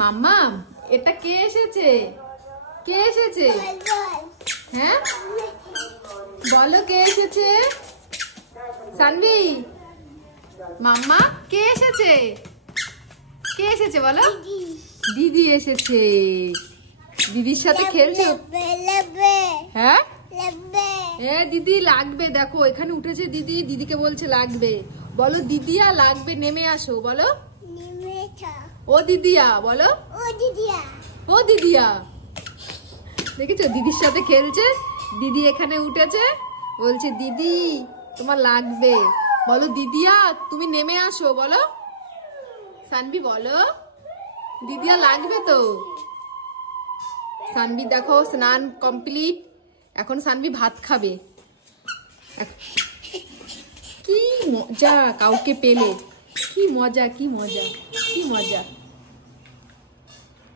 মাম্মা এটা কে এসেছে? কে এসেছে? হ্যাঁ বলো কে এসেছে? সানভি মাম্মা কে এসেছে? কে এসেছে বলো? দিদি এসেছে। দিদির সাথে খেলছো? হ্যাঁ দিদি লাগবে, দেখো এখানে উঠেছে দিদি, দিদিকে বলছে লাগবে। বলো দিদিয়া লাগবে, নেমে আসো বলো। ও দিদিয়া বলো। ও দিদিয়া দেখেছো দিদির সাথে খেলছে। দিদি এখানে উঠেছে, বলছে দিদি তোমার লাগবে। বলো দিদিয়া তুমি নেমে আসো বলো। সানভি বলো দিদিয়া লাগবে তো। সানভি দেখো স্নান কমপ্লিট, এখন সানভি ভাত খাবে। কি মজা কাউকে পেলে, কি মজা কি মজা কি মজা।